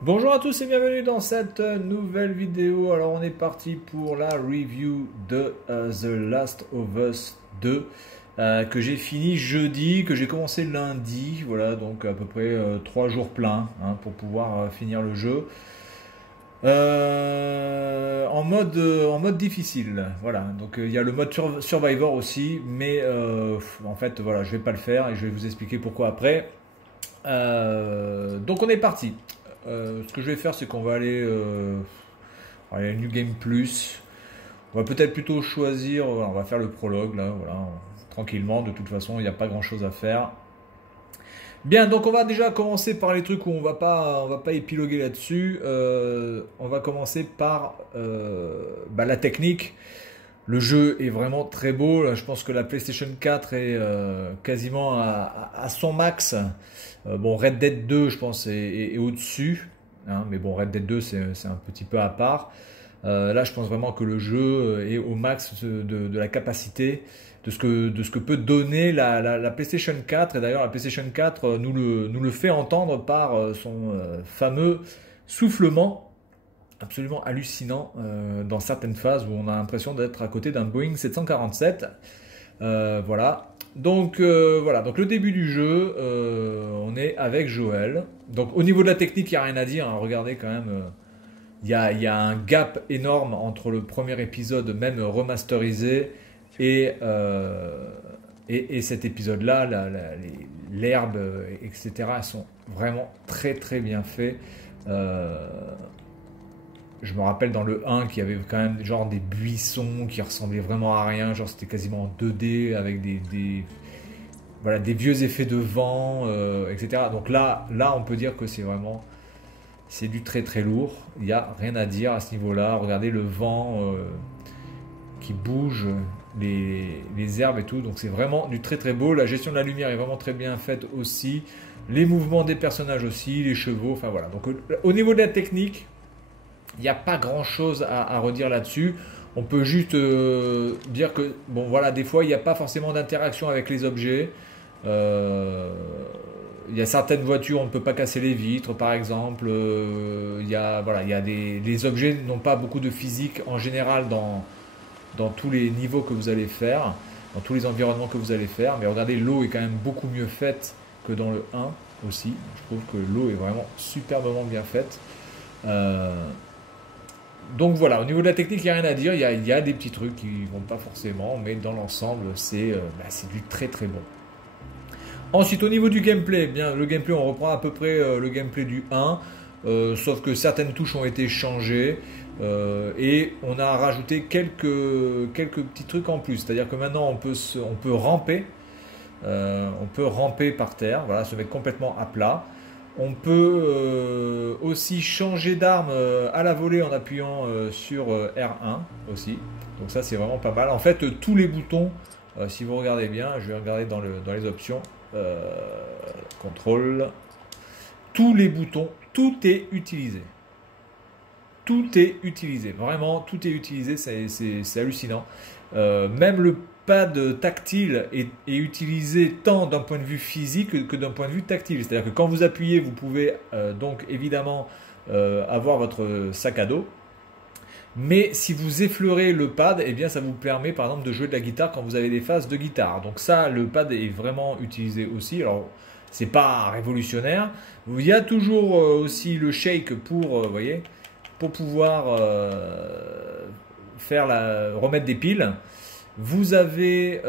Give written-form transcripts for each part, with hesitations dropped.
Bonjour à tous et bienvenue dans cette nouvelle vidéo. Alors on est parti pour la review de The Last of Us 2 que j'ai fini jeudi, que j'ai commencé lundi. Voilà, donc à peu près 3 jours pleins pour pouvoir finir le jeu. En mode difficile, voilà. Donc il y a le mode Survivor aussi, mais en fait voilà, je vais pas le faire et je vais vous expliquer pourquoi après. Donc on est parti. Ce que je vais faire, c'est qu'on va aller à New Game Plus. On va peut-être plutôt choisir, on va faire le prologue là, voilà, tranquillement. De toute façon, il n'y a pas grand-chose à faire. Bien, donc on va déjà commencer par les trucs où on va pas épiloguer là-dessus. On va commencer par la technique. Le jeu est vraiment très beau. Là, je pense que la PlayStation 4 est quasiment à son max. Bon, Red Dead 2, je pense, est au-dessus. Mais bon, Red Dead 2, c'est un petit peu à part. Là, je pense vraiment que le jeu est au max de la capacité, de ce que peut donner la PlayStation 4. Et d'ailleurs, la PlayStation 4 nous le fait entendre par son fameux soufflement absolument hallucinant dans certaines phases où on a l'impression d'être à côté d'un Boeing 747. Voilà. Donc voilà, donc le début du jeu, on est avec Joël. Donc au niveau de la technique, il n'y a rien à dire, hein. Regardez quand même, il y a un gap énorme entre le premier épisode, même remasterisé, et, et cet épisode-là, l'herbe, etc., elles sont vraiment très très bien faits. Je me rappelle dans le 1 qu'il y avait quand même genre des buissons qui ressemblaient vraiment à rien, genre c'était quasiment en 2D avec voilà, des vieux effets de vent, etc. Donc là, on peut dire que c'est du très très lourd. Il n'y a rien à dire à ce niveau-là. Regardez le vent qui bouge, les herbes et tout. Donc c'est vraiment du très très beau. La gestion de la lumière est vraiment très bien faite aussi. Les mouvements des personnages aussi, les chevaux, enfin voilà. Donc au niveau de la technique, il n'y a pas grand chose à redire là-dessus. On peut juste dire que, bon voilà, des fois il n'y a pas forcément d'interaction avec les objets. Il y a certaines voitures, on ne peut pas casser les vitres par exemple. Voilà, les objets n'ont pas beaucoup de physique en général dans tous les niveaux que vous allez faire, dans tous les environnements que vous allez faire. Mais regardez, l'eau est quand même beaucoup mieux faite que dans le 1 aussi. Je trouve que l'eau est vraiment superbement bien faite. Donc voilà, au niveau de la technique, il n'y a rien à dire. Il y a des petits trucs qui ne vont pas forcément, mais dans l'ensemble, c'est du très très bon. Ensuite, au niveau du gameplay, bien, le gameplay, on reprend à peu près le gameplay du 1, sauf que certaines touches ont été changées et on a rajouté quelques petits trucs en plus. C'est-à-dire que maintenant, on peut ramper. On peut ramper par terre, voilà, se mettre complètement à plat. On peut aussi changer d'arme à la volée en appuyant sur R1 aussi. Donc ça c'est vraiment pas mal. En fait tous les boutons, si vous regardez bien, je vais regarder dans les options, contrôle, tous les boutons, tout est utilisé. Tout est utilisé, vraiment tout est utilisé, c'est hallucinant. Même le pad tactile est utilisé tant d'un point de vue physique que d'un point de vue tactile. C'est-à-dire que quand vous appuyez, vous pouvez donc évidemment avoir votre sac à dos. Mais si vous effleurez le pad, eh bien ça vous permet par exemple de jouer de la guitare quand vous avez des phases de guitare. Donc ça, le pad est vraiment utilisé aussi. Alors c'est pas révolutionnaire. Il y a toujours aussi le shake pour, voyez, pour pouvoir remettre des piles. Vous avez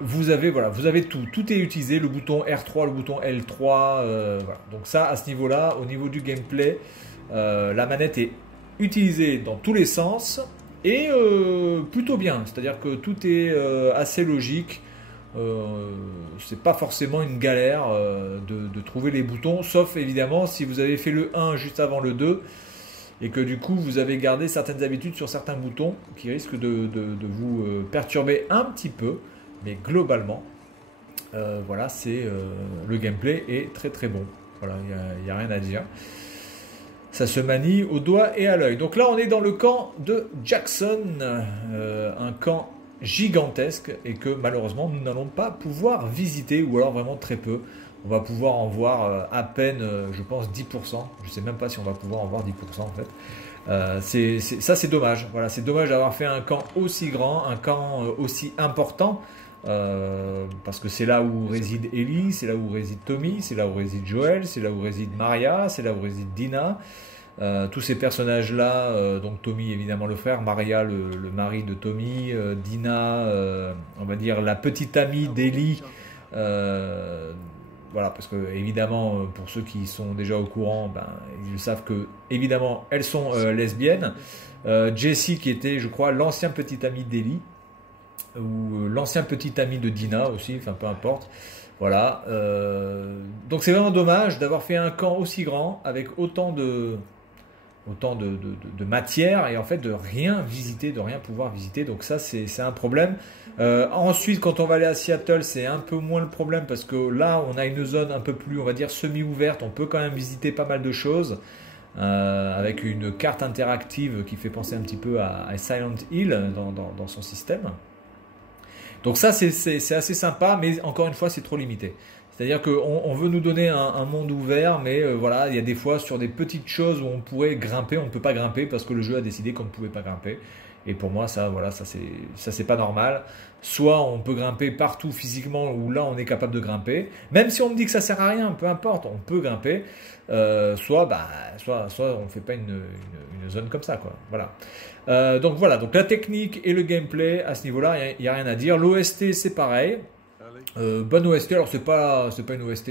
voilà, vous avez tout est utilisé, le bouton R3, le bouton L3, voilà. Donc ça, à ce niveau-là, au niveau du gameplay, la manette est utilisée dans tous les sens et plutôt bien. C'est-à-dire que tout est assez logique. C'est pas forcément une galère de trouver les boutons, sauf évidemment si vous avez fait le 1 juste avant le 2 et que du coup vous avez gardé certaines habitudes sur certains boutons qui risquent de vous perturber un petit peu, mais globalement voilà, le gameplay est très très bon. Voilà, il n'y a rien à dire. Ça se manie au doigt et à l'œil. Donc là on est dans le camp de Jackson, un camp gigantesque et que malheureusement nous n'allons pas pouvoir visiter, ou alors vraiment très peu. on va pouvoir en voir à peine, je pense, 10%. Je ne sais même pas si on va pouvoir en voir 10% en fait. Ça c'est dommage. Voilà, c'est dommage d'avoir fait un camp aussi grand, un camp aussi important. Parce que c'est là où réside Ellie, c'est là où réside Tommy, c'est là où réside Joel, c'est là où réside Maria, c'est là où réside Dina. Tous ces personnages-là, donc Tommy évidemment le frère, Maria le mari de Tommy, Dina, on va dire la petite amie d'Ellie. Voilà, parce que évidemment, pour ceux qui sont déjà au courant, ben, ils savent que évidemment elles sont lesbiennes. Jessie qui était, je crois, l'ancien petit ami d'Ellie ou l'ancien petit ami de Dina aussi, enfin peu importe. Voilà. Donc c'est vraiment dommage d'avoir fait un camp aussi grand avec autant de matière et en fait de rien visiter, de rien pouvoir visiter. Donc ça c'est un problème. Ensuite quand on va aller à Seattle c'est un peu moins le problème parce que là on a une zone un peu plus on va dire semi-ouverte, on peut quand même visiter pas mal de choses avec une carte interactive qui fait penser un petit peu à Silent Hill dans son système. Donc ça c'est assez sympa mais encore une fois c'est trop limité. C'est-à-dire qu'on veut nous donner un monde ouvert, mais voilà, il y a des fois sur des petites choses où on pourrait grimper, on ne peut pas grimper parce que le jeu a décidé qu'on ne pouvait pas grimper. Et pour moi, ça, voilà, ça c'est pas normal. Soit on peut grimper partout physiquement où là on est capable de grimper, même si on me dit que ça sert à rien, peu importe, on peut grimper. Soit on fait pas une zone comme ça, quoi. Voilà. Donc voilà, donc la technique et le gameplay à ce niveau-là, il n'y a rien à dire. L'OST c'est pareil. Bonne OST, alors c'est pas une OST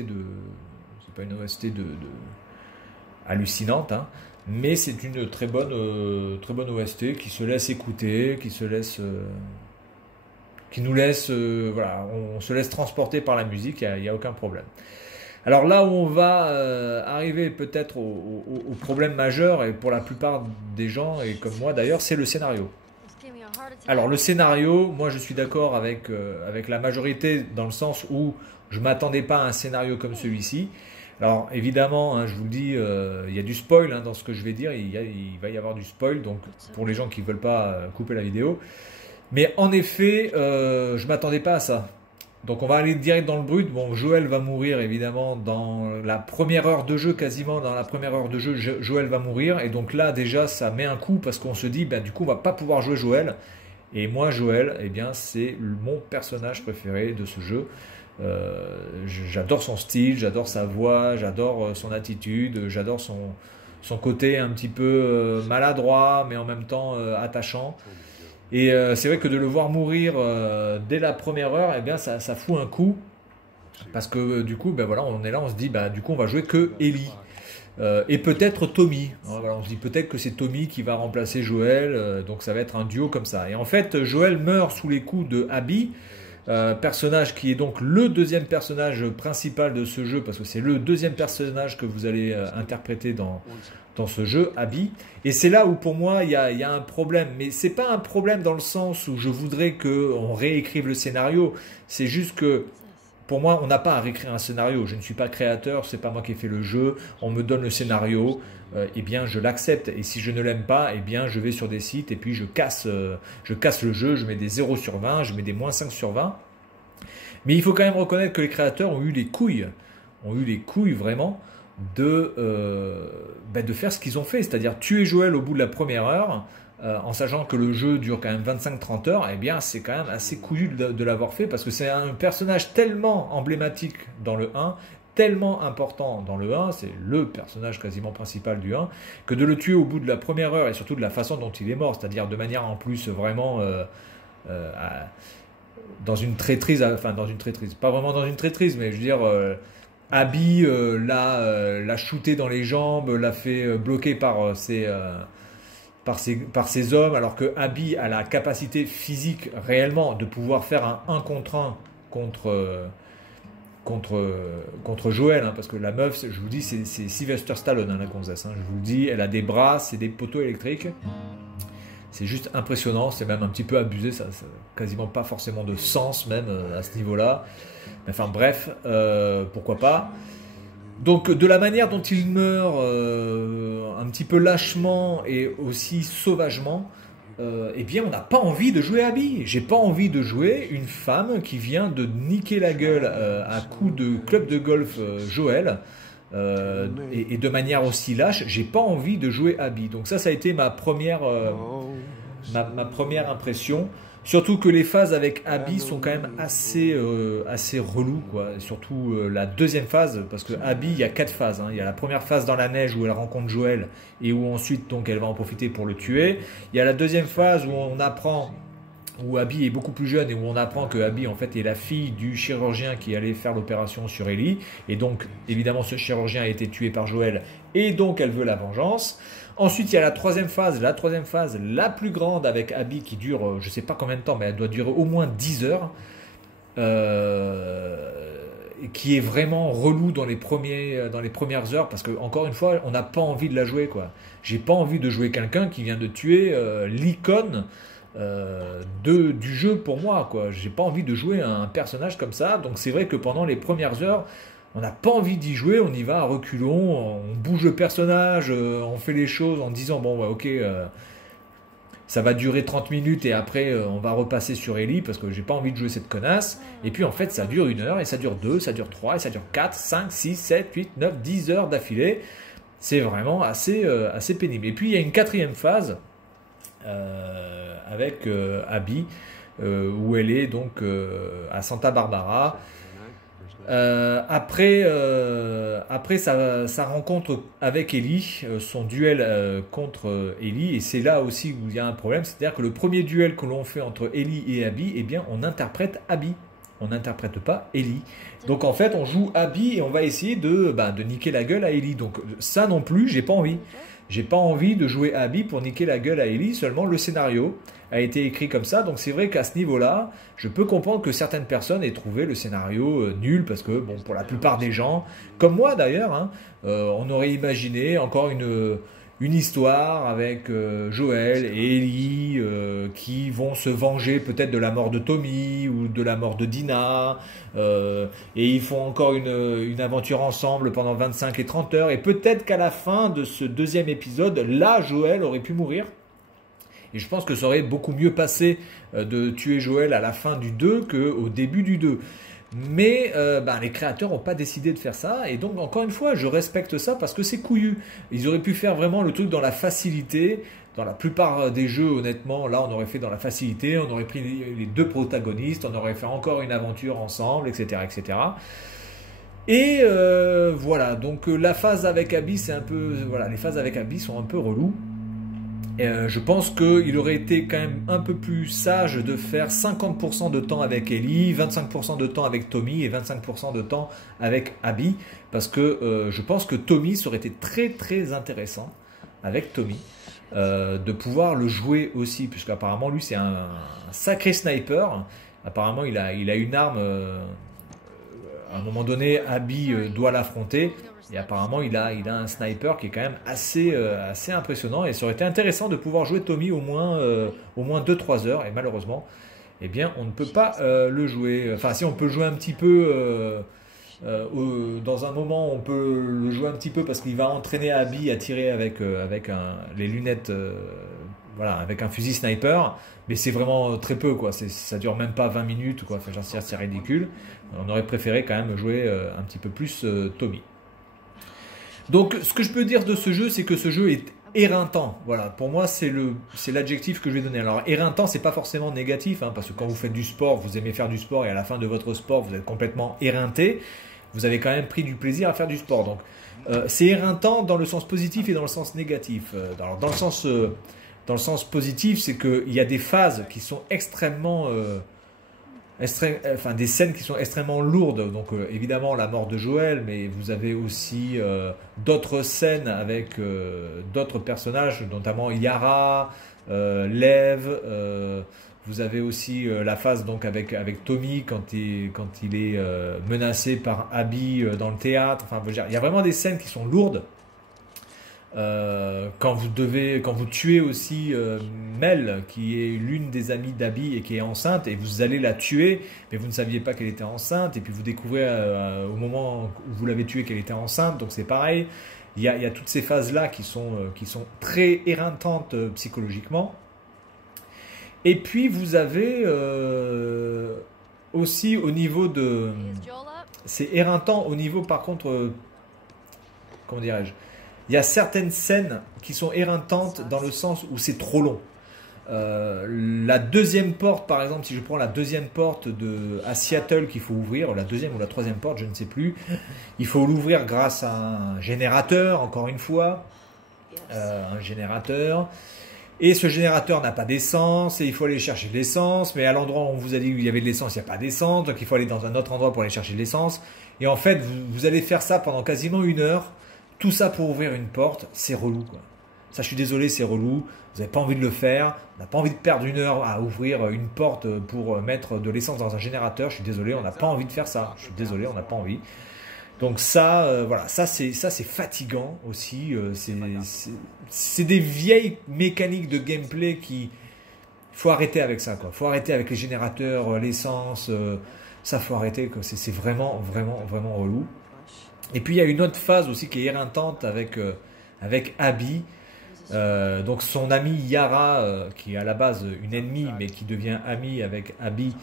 hallucinante, hein, mais c'est une très bonne OST qui se laisse écouter, qui nous laisse, voilà, on se laisse transporter par la musique, il n'y a aucun problème. Alors là où on va arriver peut-être au problème majeur, et pour la plupart des gens, et comme moi d'ailleurs, c'est le scénario. Alors le scénario, moi je suis d'accord avec la majorité dans le sens où je ne m'attendais pas à un scénario comme celui-ci. Alors évidemment, hein, je vous le dis, il y a du spoil hein, dans ce que je vais dire, il va y avoir du spoil, donc pour les gens qui ne veulent pas couper la vidéo. Mais en effet, je ne m'attendais pas à ça. Donc on va aller direct dans le brut. Bon, Joel va mourir évidemment dans la première heure de jeu, quasiment dans la première heure de jeu, Joel va mourir. Et donc là déjà ça met un coup parce qu'on se dit, ben, du coup on va pas pouvoir jouer Joel. Et moi Joel, eh bien c'est mon personnage préféré de ce jeu. J'adore son style, j'adore sa voix, j'adore son attitude, j'adore son côté un petit peu maladroit mais en même temps attachant. Et c'est vrai que de le voir mourir dès la première heure, eh bien ça fout un coup. Parce que du coup, ben voilà, on est là, on se dit, ben, du coup on va jouer que Ellie. Et peut-être Tommy. Voilà, on se dit peut-être que c'est Tommy qui va remplacer Joel, donc ça va être un duo comme ça. Et en fait, Joel meurt sous les coups de Abby, personnage qui est donc le deuxième personnage principal de ce jeu, parce que c'est le deuxième personnage que vous allez interpréter dans ce jeu, Abby. Et c'est là où pour moi il y a un problème, mais c'est pas un problème dans le sens où je voudrais qu'on réécrive le scénario, c'est juste que pour moi, on n'a pas à réécrire un scénario. Je ne suis pas créateur, c'est pas moi qui ai fait le jeu. On me donne le scénario, eh bien je l'accepte. Et si je ne l'aime pas, eh bien je vais sur des sites et puis je casse le jeu. Je mets des 0 sur 20, je mets des moins 5 sur 20. Mais il faut quand même reconnaître que les créateurs ont eu les couilles vraiment de faire ce qu'ils ont fait. C'est-à-dire tuer Joel au bout de la première heure. En sachant que le jeu dure quand même 25-30 heures, eh bien c'est quand même assez couillu de l'avoir fait parce que c'est un personnage tellement emblématique dans le 1, tellement important dans le 1, c'est le personnage quasiment principal du 1, que de le tuer au bout de la première heure et surtout de la façon dont il est mort, c'est-à-dire de manière en plus vraiment dans une traîtrise, pas vraiment dans une traîtrise, mais je veux dire Abby l'a shooté dans les jambes, l'a fait bloquer par ses hommes, alors que Abby a la capacité physique réellement de pouvoir faire un 1 contre 1 contre Joel, hein, parce que la meuf, je vous dis, c'est Sylvester Stallone, hein, la gonzesse, hein, je vous le dis, elle a des bras, c'est des poteaux électriques, c'est juste impressionnant, c'est même un petit peu abusé, ça quasiment pas forcément de sens même à ce niveau-là, enfin bref, pourquoi pas. Donc de la manière dont il meurt un petit peu lâchement et aussi sauvagement, eh bien on n'a pas envie de jouer Abby. J'ai pas envie de jouer une femme qui vient de niquer la gueule à coups de club de golf Joël. Et de manière aussi lâche, j'ai pas envie de jouer Abby. Donc ça a été ma première, ma première impression. Surtout que les phases avec Abby sont quand même assez relou, quoi. Surtout la deuxième phase, parce que Abby, il y a 4 phases, hein. Il y a la première phase dans la neige où elle rencontre Joël et où ensuite donc elle va en profiter pour le tuer. Il y a la deuxième phase où on apprend, où Abby est beaucoup plus jeune et où on apprend que Abby en fait est la fille du chirurgien qui allait faire l'opération sur Ellie. Et donc évidemment ce chirurgien a été tué par Joël et donc elle veut la vengeance. Ensuite, il y a la troisième phase la plus grande avec Abby qui dure, je ne sais pas combien de temps, mais elle doit durer au moins 10 heures, qui est vraiment relou dans les premières heures, parce que encore une fois, on n'a pas envie de la jouer, quoi. J'ai pas envie de jouer quelqu'un qui vient de tuer l'icône du jeu pour moi, quoi. J'ai pas envie de jouer un personnage comme ça, donc c'est vrai que pendant les premières heures, on n'a pas envie d'y jouer, on y va à reculons, on bouge le personnage, on fait les choses en disant bon ouais, ok, ça va durer 30 minutes et après on va repasser sur Ellie parce que j'ai pas envie de jouer cette connasse. Et puis en fait ça dure 1 heure et ça dure 2, ça dure 3 et ça dure 4, 5, 6, 7, 8, 9, 10 heures d'affilée. C'est vraiment assez pénible. Et puis il y a une quatrième phase avec Abby où elle est donc à Santa Barbara. Après sa rencontre avec Ellie, son duel contre Ellie, et c'est là aussi où il y a un problème, c'est-à-dire que le premier duel que l'on fait entre Ellie et Abby, eh bien on interprète Abby, on n'interprète pas Ellie. Donc en fait on joue Abby et on va essayer de niquer la gueule à Ellie. Donc ça non plus, j'ai pas envie. J'ai pas envie de jouer Abby pour niquer la gueule à Ellie, seulement le scénario a été écrit comme ça, donc c'est vrai qu'à ce niveau-là, je peux comprendre que certaines personnes aient trouvé le scénario nul, parce que bon, pour la plupart des gens, comme moi d'ailleurs, hein, on aurait imaginé encore une histoire avec Joël et Ellie qui vont se venger peut-être de la mort de Tommy ou de la mort de Dina, et ils font encore une aventure ensemble pendant 25 et 30 heures, et peut-être qu'à la fin de ce deuxième épisode, là Joël aurait pu mourir. Et je pense que ça aurait beaucoup mieux passé de tuer Joël à la fin du 2 qu'au début du 2. Mais les créateurs n'ont pas décidé de faire ça. Et donc, encore une fois, je respecte ça parce que c'est couillu. Ils auraient pu faire vraiment le truc dans la facilité. Dans la plupart des jeux, honnêtement, là, on aurait fait dans la facilité. On aurait pris les 2 protagonistes. On aurait fait encore une aventure ensemble, etc. etc. Et voilà. Donc, la phase avec Abby, c'est un peu... Voilà, les phases avec Abby sont un peu reloues. Je pense qu'il aurait été quand même un peu plus sage de faire 50% de temps avec Ellie, 25% de temps avec Tommy et 25% de temps avec Abby, parce que je pense que Tommy, ça aurait été très très intéressant avec Tommy de pouvoir le jouer aussi, puisqu'apparemment lui c'est un sacré sniper. Apparemment il a une arme, à un moment donné Abby doit l'affronter. Et apparemment, il a un sniper qui est quand même assez impressionnant. Et ça aurait été intéressant de pouvoir jouer Tommy au moins 2-3 heures. Et malheureusement, eh bien, on ne peut pas le jouer. Enfin, si on peut jouer un petit peu, dans un moment, on peut le jouer un petit peu parce qu'il va entraîner Abby à tirer avec les lunettes, voilà, avec un fusil sniper. Mais c'est vraiment très peu, quoi. Ça dure même pas 20 minutes, quoi. Enfin, c'est ridicule. On aurait préféré quand même jouer un petit peu plus Tommy. Donc, ce que je peux dire de ce jeu, c'est que ce jeu est éreintant. Voilà, pour moi, c'est l'adjectif que je vais donner. Alors, éreintant, c'est pas forcément négatif, hein, parce que quand vous faites du sport, vous aimez faire du sport, et à la fin de votre sport, vous êtes complètement éreinté. Vous avez quand même pris du plaisir à faire du sport. Donc, c'est éreintant dans le sens positif et dans le sens négatif. Alors, dans le sens positif, c'est qu'il y a des phases qui sont extrêmement... des scènes qui sont extrêmement lourdes, donc évidemment la mort de Joël, mais vous avez aussi d'autres scènes avec d'autres personnages, notamment Yara, Lev, vous avez aussi la phase donc avec Tommy quand il est menacé par Abby dans le théâtre. Enfin, il y a vraiment des scènes qui sont lourdes. Quand vous tuez aussi Mel, qui est l'une des amies d'Abby et qui est enceinte, et vous allez la tuer, mais vous ne saviez pas qu'elle était enceinte, et puis vous découvrez au moment où vous l'avez tuée qu'elle était enceinte, donc c'est pareil. Il y a toutes ces phases-là qui sont très éreintantes psychologiquement. Et puis vous avez aussi au niveau de... C'est éreintant au niveau par contre... comment dirais-je? Il y a certaines scènes qui sont éreintantes dans le sens où c'est trop long. La deuxième porte, par exemple, si je prends la deuxième porte à Seattle qu'il faut ouvrir, la deuxième ou la troisième porte, je ne sais plus, il faut l'ouvrir grâce à un générateur, encore une fois, un générateur. Et ce générateur n'a pas d'essence et il faut aller chercher de l'essence, mais à l'endroit où on vous a dit qu'il y avait de l'essence, il n'y a pas d'essence, donc il faut aller dans un autre endroit pour aller chercher de l'essence. Et en fait, vous allez faire ça pendant quasiment 1 heure, tout ça pour ouvrir une porte, c'est relou quoi. Ça, je suis désolé, c'est relou. Vous n'avez pas envie de le faire. On n'a pas envie de perdre 1 heure à ouvrir une porte pour mettre de l'essence dans un générateur. Je suis désolé, on n'a pas envie de faire ça. Je suis désolé, on n'a pas envie. Donc ça, voilà, ça c'est fatigant aussi. C'est des vieilles mécaniques de gameplay qui... Il faut arrêter avec ça, quoi. Faut arrêter avec les générateurs, l'essence. Ça, faut arrêter, quoi. C'est vraiment, vraiment, vraiment relou. Et puis il y a une autre phase aussi qui est éreintante avec Abby. Donc son amie Yara, qui est à la base une ennemie, mais qui devient amie avec Abby,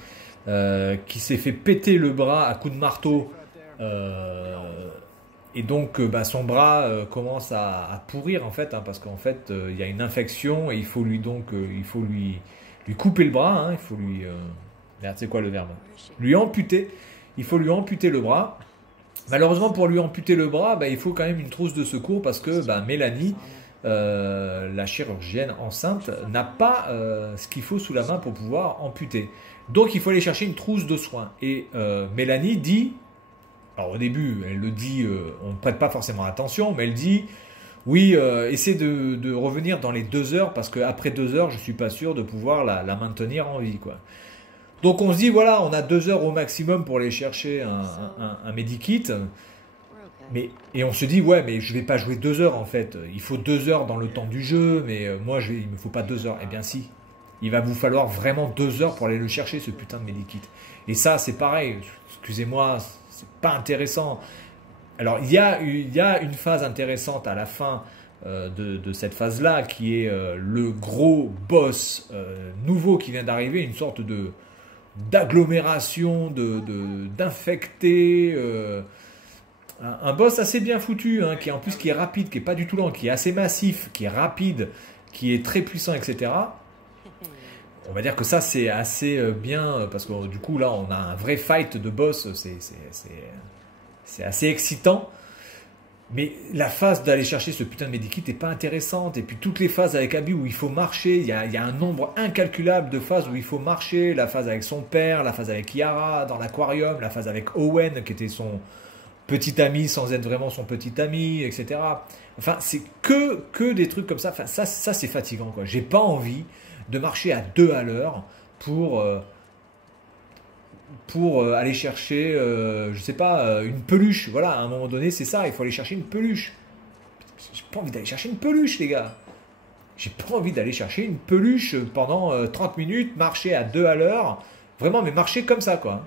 qui s'est fait péter le bras à coups de marteau. Et donc son bras commence à pourrir en fait, hein, parce qu'en fait il y a une infection et il faut lui couper le bras, hein, il faut lui... merde, c'est quoi le verbe? Lui amputer. Il faut lui amputer le bras. Malheureusement, pour lui amputer le bras, il faut quand même une trousse de secours parce que Mélanie, la chirurgienne enceinte, n'a pas ce qu'il faut sous la main pour pouvoir amputer. Donc il faut aller chercher une trousse de soins. Et Mélanie dit, alors au début elle le dit, on ne prête pas forcément attention, mais elle dit, oui, essaie de revenir dans les 2 heures parce qu'après 2 heures, je ne suis pas sûr de pouvoir la maintenir en vie, quoi. Donc on se dit, voilà, on a 2 heures au maximum pour aller chercher un medikit. Et on se dit, ouais, mais je vais pas jouer 2 heures en fait. Il faut 2 heures dans le temps du jeu, mais moi, il me faut pas 2 heures. Eh bien si, il va vous falloir vraiment 2 heures pour aller le chercher, ce putain de medikit. Et ça, c'est pareil, excusez-moi, c'est pas intéressant. Alors, il y a une phase intéressante à la fin de cette phase-là, qui est le gros boss nouveau qui vient d'arriver, une sorte d'agglomération d'infectés, un boss assez bien foutu, hein, qui est rapide, qui est pas du tout lent, qui est assez massif, qui est rapide, qui est très puissant, etc. On va dire que ça c'est assez bien, parce que du coup là on a un vrai fight de boss, c'est assez excitant. Mais la phase d'aller chercher ce putain de medikit n'est pas intéressante. Et puis toutes les phases avec Abby où il faut marcher, il y a un nombre incalculable de phases où il faut marcher. La phase avec son père, la phase avec Yara dans l'aquarium, la phase avec Owen qui était son petit ami sans être vraiment son petit ami, etc. Enfin, c'est que des trucs comme ça. Enfin, ça c'est fatigant, quoi. J'ai pas envie de marcher à 2 à l'heure pour aller chercher, je sais pas, une peluche. Voilà, à un moment donné, c'est ça, il faut aller chercher une peluche. J'ai pas envie d'aller chercher une peluche, les gars. J'ai pas envie d'aller chercher une peluche pendant 30 minutes, marcher à 2 à l'heure. Vraiment, mais marcher comme ça, quoi.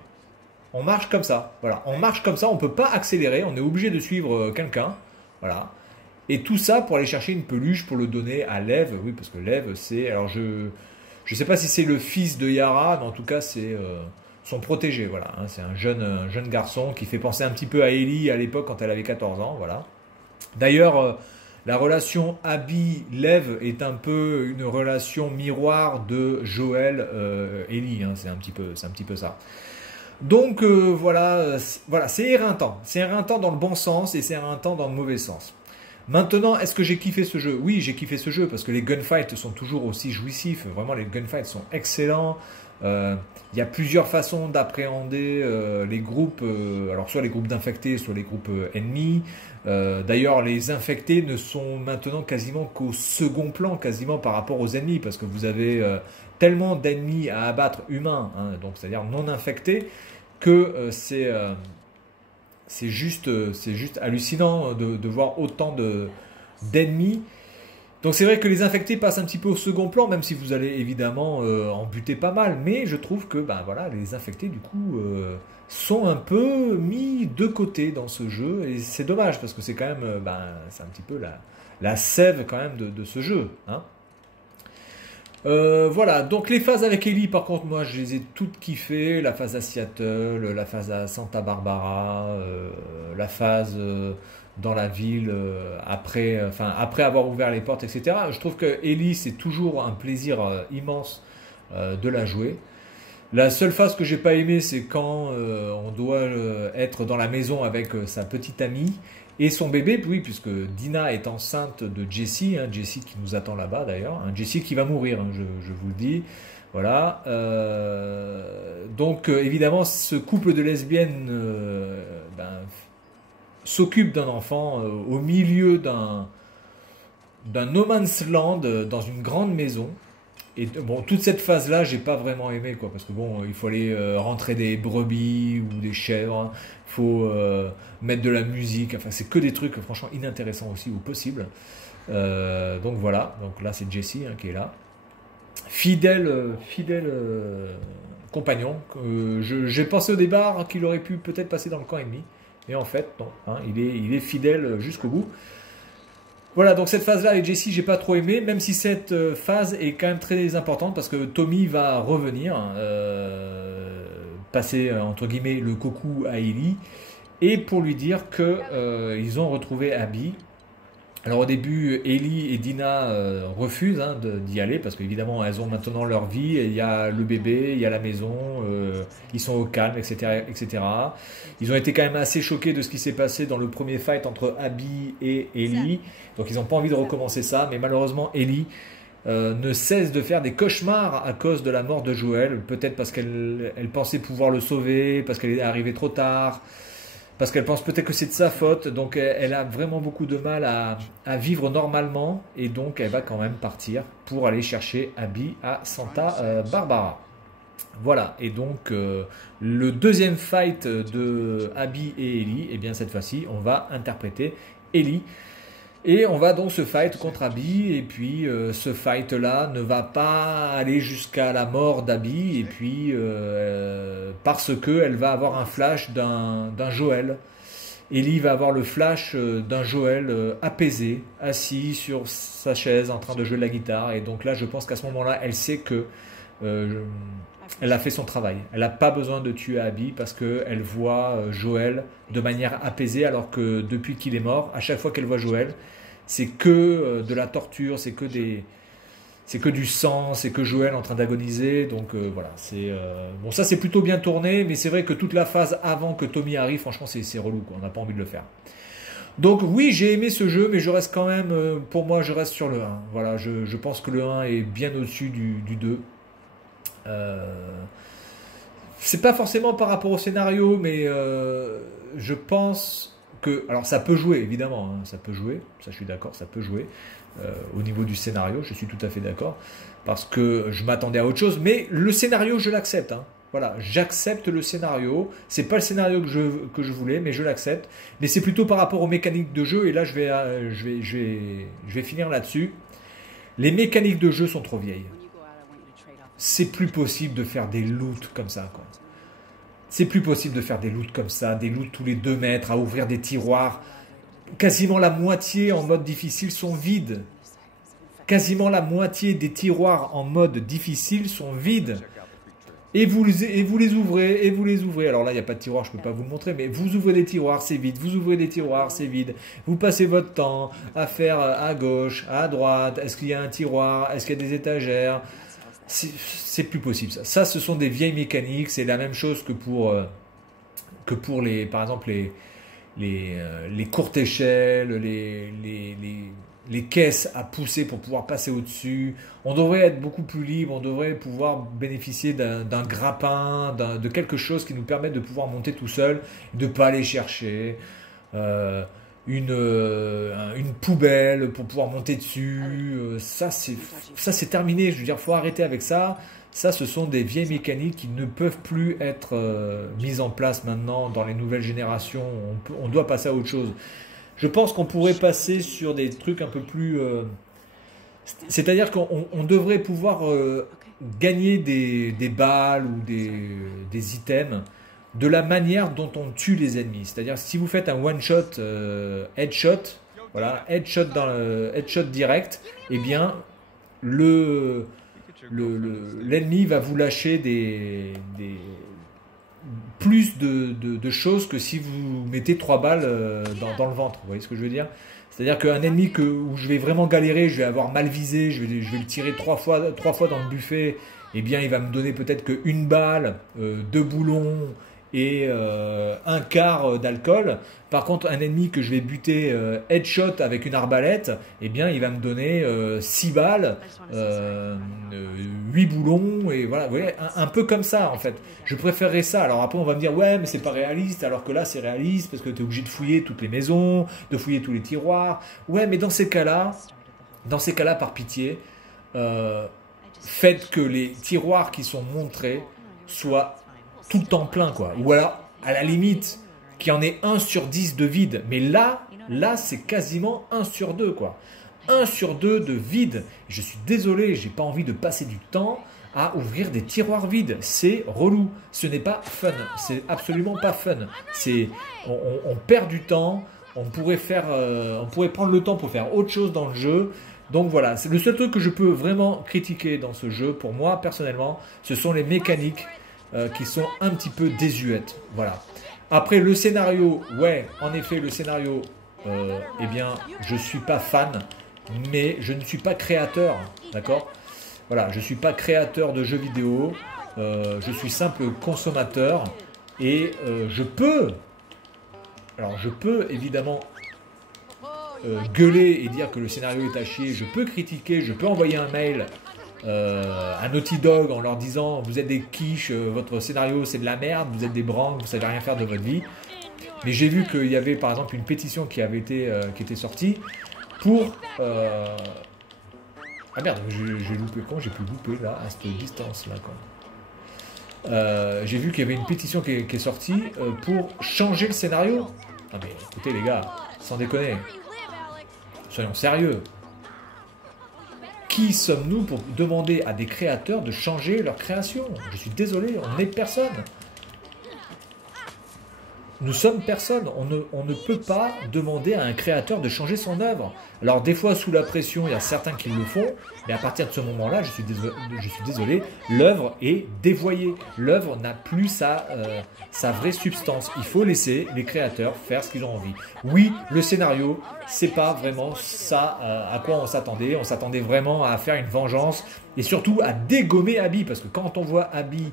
On marche comme ça, voilà. On marche comme ça, on peut pas accélérer, on est obligé de suivre quelqu'un, voilà. Et tout ça pour aller chercher une peluche pour le donner à Lev. Oui, parce que Lev, c'est... Alors, je sais pas si c'est le fils de Yara, mais en tout cas, c'est... son protégé, voilà, hein, c'est un jeune garçon qui fait penser un petit peu à Ellie à l'époque quand elle avait 14 ans, voilà. D'ailleurs, la relation Abby-Lev est un peu une relation miroir de Joël-Ellie, hein, c'est un petit peu ça. Donc voilà, c'est éreintant dans le bon sens et c'est éreintant dans le mauvais sens. Maintenant, est-ce que j'ai kiffé ce jeu? Oui, j'ai kiffé ce jeu parce que les gunfights sont toujours aussi jouissifs, vraiment les gunfights sont excellents. Il y a plusieurs façons d'appréhender les groupes, alors soit les groupes d'infectés, soit les groupes ennemis. D'ailleurs, les infectés ne sont maintenant quasiment qu'au second plan, quasiment par rapport aux ennemis, parce que vous avez tellement d'ennemis à abattre humains, hein, donc c'est-à-dire non infectés, que c'est juste hallucinant de voir autant d'ennemis. Donc c'est vrai que les infectés passent un petit peu au second plan, même si vous allez évidemment en buter pas mal. Mais je trouve que voilà, les infectés du coup sont un peu mis de côté dans ce jeu. Et c'est dommage parce que c'est quand même c'est un petit peu la sève quand même de ce jeu. Hein. Voilà, donc les phases avec Ellie, par contre, moi je les ai toutes kiffées. La phase à Seattle, la phase à Santa Barbara, la phase dans la ville après, enfin, après avoir ouvert les portes, etc. Je trouve que Ellie, c'est toujours un plaisir immense de la jouer. La seule phase que j'ai pas aimée, c'est quand on doit être dans la maison avec sa petite amie et son bébé, oui, puisque Dina est enceinte de Jessie, hein, Jessie qui nous attend là-bas d'ailleurs, hein, Jessie qui va mourir, hein, je vous le dis. Voilà. Donc évidemment, ce couple de lesbiennes ben, s'occupe d'un enfant au milieu d'un no man's land dans une grande maison. Et bon, toute cette phase-là, j'ai pas vraiment aimé, quoi, parce que bon, il faut aller rentrer des brebis ou des chèvres, il faut mettre de la musique, enfin, c'est que des trucs franchement inintéressants aussi au possible. Donc voilà, donc là c'est Jessie hein, qui est là, fidèle compagnon. J'ai pensé au départ qu'il aurait pu peut-être passer dans le camp ennemi, mais en fait non, hein, il est fidèle jusqu'au bout. Voilà, donc cette phase-là avec Jessie, j'ai pas trop aimé, même si cette phase est quand même très importante parce que Tommy va revenir, passer entre guillemets le coucou à Ellie, et pour lui dire que ils ont retrouvé Abby. Alors au début, Ellie et Dina refusent hein, d'y aller parce qu'évidemment elles ont maintenant leur vie, il y a le bébé, il y a la maison, ils sont au calme, etc., etc. Ils ont été quand même assez choqués de ce qui s'est passé dans le premier fight entre Abby et Ellie, donc ils n'ont pas envie de recommencer ça, mais malheureusement Ellie ne cesse de faire des cauchemars à cause de la mort de Joel, peut-être parce qu'elle pensait pouvoir le sauver, parce qu'elle est arrivée trop tard, parce qu'elle pense peut-être que c'est de sa faute, donc elle a vraiment beaucoup de mal à vivre normalement, et donc elle va quand même partir pour aller chercher Abby à Santa Barbara. Voilà, et donc le deuxième fight de Abby et Ellie, et bien cette fois-ci on va interpréter Ellie. Et on va donc se fight contre Abby, et puis ce fight-là ne va pas aller jusqu'à la mort d'Abby, et puis parce qu'elle va avoir un flash d'un Joel. Ellie va avoir le flash d'un Joel apaisé, assis sur sa chaise en train de jouer de la guitare, et donc là je pense qu'à ce moment-là, elle sait que elle a fait son travail. Elle n'a pas besoin de tuer Abby parce qu'elle voit Joel de manière apaisée, alors que depuis qu'il est mort, à chaque fois qu'elle voit Joel, c'est que de la torture, c'est que du sang, c'est que Joel en train d'agoniser. Donc voilà, bon, ça c'est plutôt bien tourné, mais c'est vrai que toute la phase avant que Tommy arrive, franchement c'est relou, quoi. On n'a pas envie de le faire. Donc oui, j'ai aimé ce jeu, mais je reste quand même, pour moi je reste sur le 1. Voilà, je pense que le 1 est bien au-dessus du 2. C'est pas forcément par rapport au scénario, mais je pense que, alors ça peut jouer évidemment, hein, ça peut jouer, ça je suis d'accord, ça peut jouer au niveau du scénario, je suis tout à fait d'accord, parce que je m'attendais à autre chose, mais le scénario je l'accepte, hein. Voilà, j'accepte le scénario, c'est pas le scénario que je voulais, mais je l'accepte, mais c'est plutôt par rapport aux mécaniques de jeu, et là je vais finir là-dessus. Les mécaniques de jeu sont trop vieilles. C'est plus possible de faire des loots comme ça, quoi. C'est plus possible de faire des loots comme ça, des loots tous les 2 mètres, à ouvrir des tiroirs. Quasiment la moitié en mode difficile sont vides. Quasiment la moitié des tiroirs en mode difficile sont vides. Et vous les ouvrez, et vous les ouvrez. Alors là, il n'y a pas de tiroir, je ne peux pas vous le montrer, mais vous ouvrez des tiroirs, c'est vide. Vous ouvrez des tiroirs, c'est vide. Vous passez votre temps à faire à gauche, à droite. Est-ce qu'il y a un tiroir? Est-ce qu'il y a des étagères? C'est plus possible ça. Ça, ce sont des vieilles mécaniques. C'est la même chose que pour les, par exemple les courtes échelles, les caisses à pousser pour pouvoir passer au-dessus. On devrait être beaucoup plus libre. On devrait pouvoir bénéficier d'un grappin, de quelque chose qui nous permette de pouvoir monter tout seul, de ne pas aller chercher une poubelle pour pouvoir monter dessus. Ça c'est terminé. Je veux dire, faut arrêter avec ça. Ça, ce sont des vieilles mécaniques qui ne peuvent plus être mises en place maintenant dans les nouvelles générations. On doit passer à autre chose. Je pense qu'on pourrait passer sur des trucs un peu plus... c'est-à-dire qu'on devrait pouvoir gagner des balles ou des items de la manière dont on tue les ennemis. C'est-à-dire si vous faites un one-shot headshot, voilà, headshot direct, eh bien l'ennemi va vous lâcher plus de choses que si vous mettez 3 balles dans le ventre. Vous voyez ce que je veux dire? C'est-à-dire qu'un ennemi où je vais vraiment galérer, je vais avoir mal visé, je vais le tirer 3 fois dans le buffet, eh bien il va me donner peut-être qu'une balle, 2 boulons et un quart d'alcool. Par contre, un ennemi que je vais buter headshot avec une arbalète, eh bien il va me donner 6 balles, 8 boulons, et voilà, vous voyez, un peu comme ça en fait. Je préférerais ça. Alors après on va me dire ouais mais c'est pas réaliste, alors que là c'est réaliste parce que tu es obligé de fouiller toutes les maisons, de fouiller tous les tiroirs. Ouais mais dans ces cas-là par pitié, faites que les tiroirs qui sont montrés soient tout le temps pleins quoi. Ou alors à la limite qu'il y en ait 1 sur 10 de vide. Mais là c'est quasiment 1 sur 2 quoi. 1 sur 2 de vide. Je suis désolé, j'ai pas envie de passer du temps à ouvrir des tiroirs vides. C'est relou. Ce n'est pas fun. C'est absolument pas fun. On perd du temps. On pourrait prendre le temps pour faire autre chose dans le jeu. Donc voilà, c'est le seul truc que je peux vraiment critiquer dans ce jeu, pour moi personnellement, ce sont les mécaniques qui sont un petit peu désuètes. Voilà. Après le scénario, ouais, en effet le scénario, eh bien je suis pas fan, mais je ne suis pas créateur, d'accord? Voilà, je suis pas créateur de jeux vidéo, je suis simple consommateur et je peux évidemment gueuler et dire que le scénario est à chier, je peux critiquer, je peux envoyer un mail à Naughty Dog en leur disant vous êtes des quiches, votre scénario c'est de la merde, vous êtes des branques, vous savez rien faire de votre vie. Mais j'ai vu qu'il y avait par exemple une pétition qui était sortie pour ah merde, j'ai loupé quand j'ai pu louper là à cette distance là quoi. J'ai vu qu'il y avait une pétition qui est sortie pour changer le scénario. Ah mais écoutez les gars, sans déconner, soyons sérieux. Qui sommes-nous pour demander à des créateurs de changer leur création? Je suis désolé, on n'est personne. Nous sommes personne. On ne peut pas demander à un créateur de changer son œuvre. Alors des fois, sous la pression, il y a certains qui le font, mais à partir de ce moment-là, je suis désolé, l'œuvre est dévoyée. L'œuvre n'a plus sa vraie substance. Il faut laisser les créateurs faire ce qu'ils ont envie. Oui, le scénario, c'est pas vraiment ça à quoi on s'attendait. On s'attendait vraiment à faire une vengeance et surtout à dégommer Abby, parce que quand on voit Abby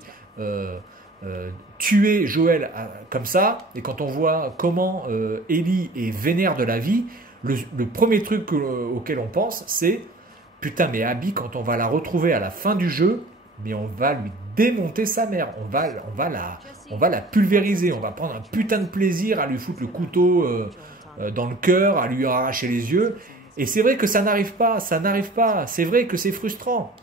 tuer Joël comme ça, et quand on voit comment Ellie est vénère de la vie, le premier truc auquel on pense, c'est putain, mais Abby, quand on va la retrouver à la fin du jeu, mais on va lui démonter sa mère, on va la pulvériser, on va prendre un putain de plaisir à lui foutre le couteau dans le cœur, à lui arracher les yeux. Et c'est vrai que ça n'arrive pas, c'est vrai que c'est frustrant,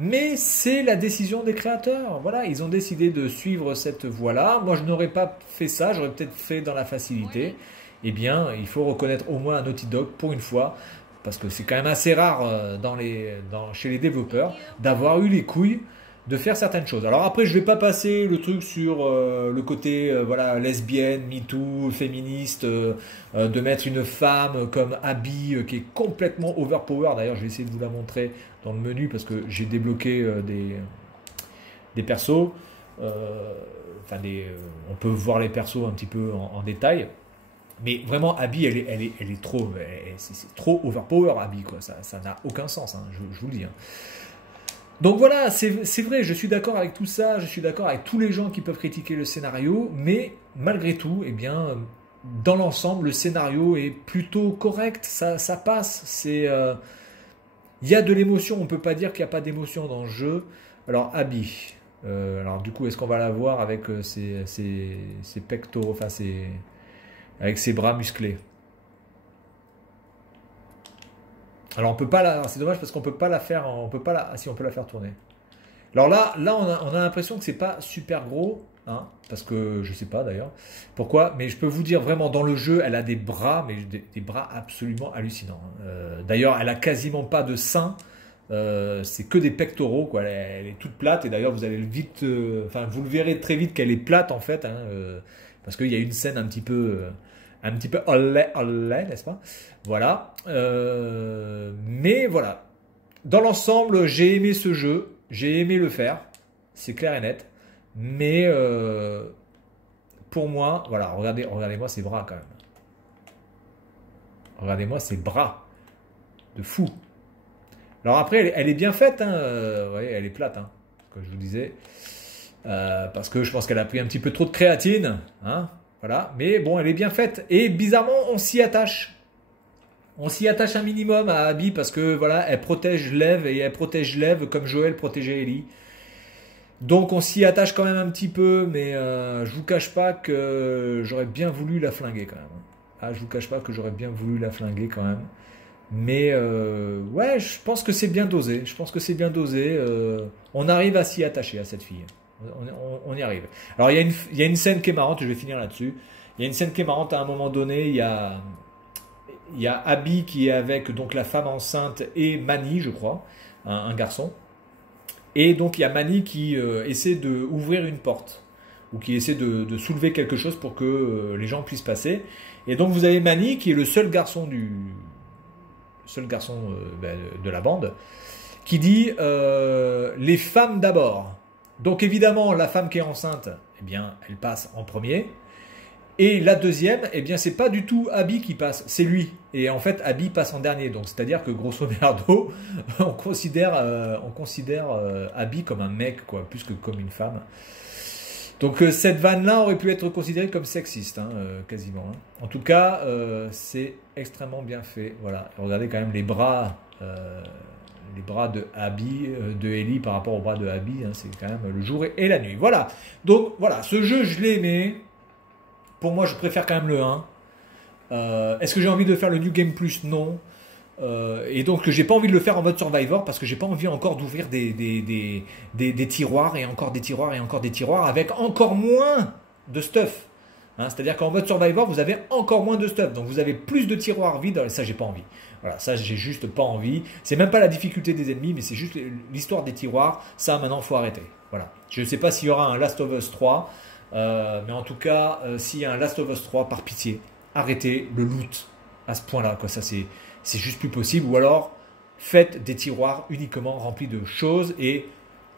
mais c'est la décision des créateurs. Voilà, ils ont décidé de suivre cette voie-là. Moi, je n'aurais pas fait ça, j'aurais peut-être fait dans la facilité. Eh bien, il faut reconnaître au moins un Naughty Dog pour une fois, parce que c'est quand même assez rare chez les développeurs d'avoir eu les couilles de faire certaines choses. Alors après, je ne vais pas passer le truc sur le côté voilà, lesbienne, MeToo, féministe, de mettre une femme comme Abby qui est complètement overpower. D'ailleurs, je vais essayer de vous la montrer dans le menu parce que j'ai débloqué des persos. On peut voir les persos un petit peu en détail. Mais vraiment, Abby, elle est trop, c'est trop overpower, Abby, quoi. Ça n'a aucun sens, hein, je vous le dis. Hein. Donc voilà, c'est vrai, je suis d'accord avec tout ça, je suis d'accord avec tous les gens qui peuvent critiquer le scénario, mais malgré tout, eh bien, dans l'ensemble, le scénario est plutôt correct, ça passe. Il y a de l'émotion, on ne peut pas dire qu'il n'y a pas d'émotion dans le jeu. Alors, Abby, alors du coup, est-ce qu'on va la voir avec ses pectoraux, enfin, avec ses bras musclés? Alors on peut pas c'est dommage parce qu'on peut pas la faire, si on peut la faire tourner. Alors là on a l'impression que c'est pas super gros, hein, parce que je sais pas d'ailleurs pourquoi, mais je peux vous dire vraiment dans le jeu elle a des bras, mais des bras absolument hallucinants. D'ailleurs elle a quasiment pas de seins, c'est que des pectoraux quoi. Elle est toute plate et d'ailleurs vous allez vous le verrez très vite qu'elle est plate en fait, hein, parce qu'il y a une scène un petit peu olé, n'est-ce pas? Voilà. Mais voilà. dans l'ensemble, j'ai aimé ce jeu, j'ai aimé le faire, c'est clair et net. Mais pour moi, voilà, regardez-moi ces bras quand même. Regardez-moi ces bras de fou. Alors après, elle est bien faite, hein, vous voyez, elle est plate, hein, comme je vous disais. Parce que je pense qu'elle a pris un petit peu trop de créatine, hein, voilà. Mais bon, elle est bien faite. Et bizarrement, on s'y attache. On s'y attache un minimum à Abby parce que voilà, elle protège Lev et elle protège Lev comme Joël protégeait Ellie. Donc on s'y attache quand même un petit peu, mais je vous cache pas que j'aurais bien voulu la flinguer quand même. Ah, je vous cache pas que j'aurais bien voulu la flinguer quand même. Mais ouais, je pense que c'est bien dosé. Je pense que c'est bien dosé. On arrive à s'y attacher à cette fille. On y arrive. Alors il y a une scène qui est marrante, je vais finir là-dessus. Il y a une scène qui est marrante à un moment donné, il y a Abby qui est avec donc la femme enceinte et Manny, je crois, un garçon. Et donc il y a Manny qui essaie d'ouvrir une porte ou qui essaie de soulever quelque chose pour que les gens puissent passer. Et donc vous avez Manny qui est le seul garçon de la bande qui dit les femmes d'abord. Donc évidemment la femme qui est enceinte, eh bien elle passe en premier. Et la deuxième, eh bien, c'est pas du tout Abby qui passe, c'est lui. Et en fait, Abby passe en dernier. Donc, c'est-à-dire que grosso merdo, on considère Abby comme un mec, quoi, plus que comme une femme. Donc, cette vanne-là aurait pu être considérée comme sexiste, hein, quasiment. Hein. En tout cas, c'est extrêmement bien fait. Voilà. Regardez quand même les bras de Abby, de Ellie par rapport aux bras de Abby. Hein, c'est quand même le jour et la nuit. Voilà. Donc, voilà. Ce jeu, je l'ai aimé. Pour moi, je préfère quand même le 1. Est-ce que j'ai envie de faire le New Game Plus? Non. Et donc, j'ai pas envie de le faire en mode Survivor parce que j'ai pas envie encore d'ouvrir des tiroirs et encore des tiroirs et encore des tiroirs avec encore moins de stuff. Hein, c'est-à-dire qu'en mode Survivor, vous avez encore moins de stuff. Donc, vous avez plus de tiroirs vides. Et ça, j'ai pas envie. Voilà, ça, j'ai juste pas envie. C'est même pas la difficulté des ennemis, mais c'est juste l'histoire des tiroirs. Ça, maintenant, faut arrêter. Voilà. Je ne sais pas s'il y aura un Last of Us 3. Mais en tout cas, s'il y a un Last of Us 3, par pitié, arrêtez le loot à ce point-là. Ça, c'est juste plus possible. Ou alors, faites des tiroirs uniquement remplis de choses et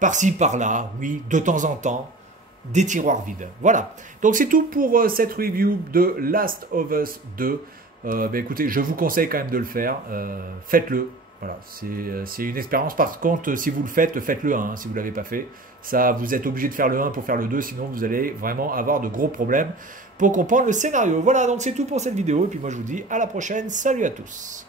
par-ci, par-là, oui, de temps en temps, des tiroirs vides. Voilà. Donc, c'est tout pour cette review de Last of Us 2. Écoutez, je vous conseille quand même de le faire. Faites-le. Voilà, c'est une expérience. Par contre, si vous le faites, faites-le 1, hein, si vous ne l'avez pas fait. Ça, vous êtes obligé de faire le 1 pour faire le 2, sinon vous allez vraiment avoir de gros problèmes pour comprendre le scénario. Voilà, donc c'est tout pour cette vidéo. Et puis moi, je vous dis à la prochaine. Salut à tous.